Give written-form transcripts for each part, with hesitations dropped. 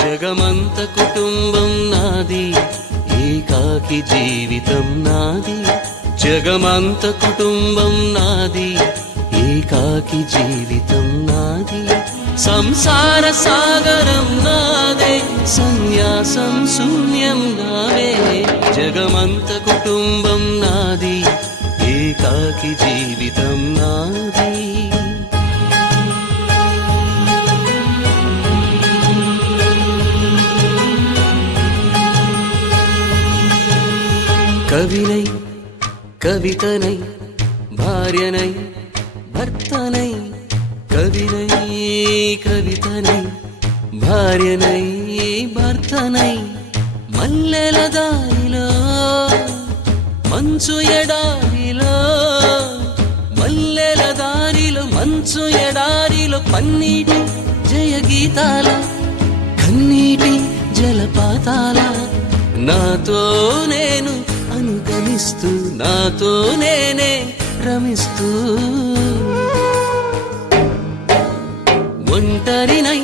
జగమంత కుటుంబం నాది, ఏకాకి జీవితం నాది. జగమంత కుటుంబం నాది, ఏకాకి జీవితం నాది. సంసార సాగరం నాదే, సన్యాసం శూన్యం నావే. జగమంత కుటుంబం నాది, ఏకాకి జీవితం నాది. కవినై కవితనై భార్యనై భర్తనై, కవినై కవితనై భార్యనై భర్తనై. మల్లెల దారిలో మంచు ఎడారిలో, మల్లెల దారిలో మంచు ఎడారిలో, పన్నీటి జయ గీతాల కన్నీటి జలపాతాల. నాతో నేను అనుగమిస్తూ, నాతో నేనే రమిస్తూ, ఒంటరినై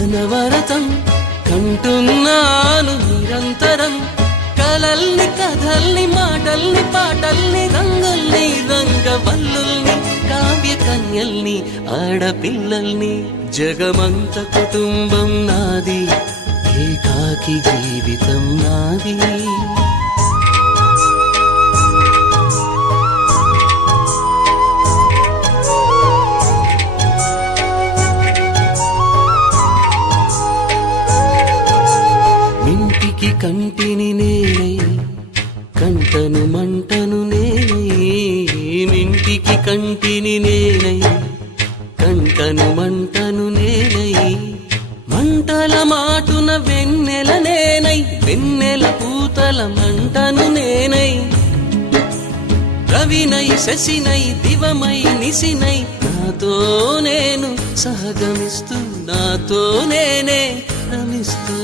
అనవరతం కంటున్నాను నిరంతరం. కలల్ని కథల్ని మాటల్ని పాటల్ని రంగుల్ని రంగవల్లుల్ని కావ్య కన్యల్ని ఆడపిల్లల్ని. జగమంత కుటుంబం నాది, ఏకాకి జీవితం నాది. మింటికి కంటిని నేనై, కంటను మంటను నేనై. మింటికి కంటిని నేనై, కంటను మంటను నేనై. మంటల మాటున వెన్నెల నేనై, వెన్నెల పూతల మంటను నేనై. రవినై శశినై దివమై నిశినై, నాతో నేను సహగమిస్తూ, నాతో నేనే రమిస్తూ.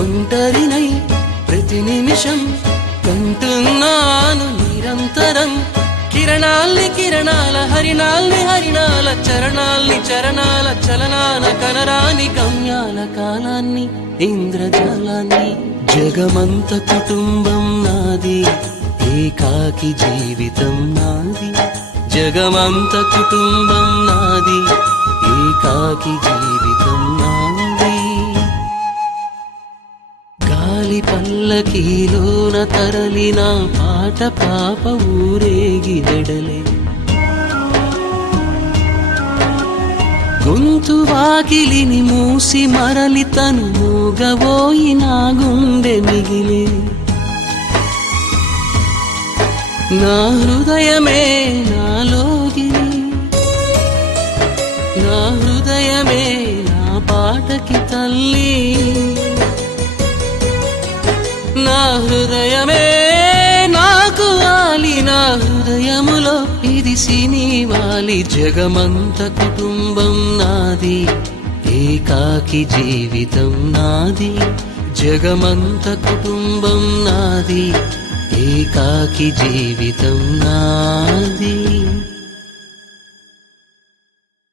ఒంటరినై ప్రతి నిమిషం కంటున్నాను నిరంతరం. కిరణాల్ని కిరణాల హరిణాల్ని హరిణాల, చరణాల్ని చరణాల చలనాల, కనరాని గమ్యాల కాలాన్ని ఇంద్రజాలాన్ని. జగమంత కుటుంబం నాది, ఏకాకి జీవితం నాది. జగమంత కుటుంబం నాది, ఏకాకి జీవితం నాది. గాలి పల్లకీలోన తరలిన పాట పాప ఊరేగి వెడలే. గొంతు వాకిలిని మూసి మరలి తను మూగబోయి నా గుండె మిగిలే. నా హృదయమే నాలోగిని, నా హృదయమే నా పాటకి తల్లి. నా హృదయమే నాకు వాలి, నా హృదయములో ఇదిసి నీవాలి. జగమంత కుటుంబం నాది, ఏకాకి జీవితం నాది. జగమంత కుటుంబం నాది, ఏకాకి జీవితం నాది.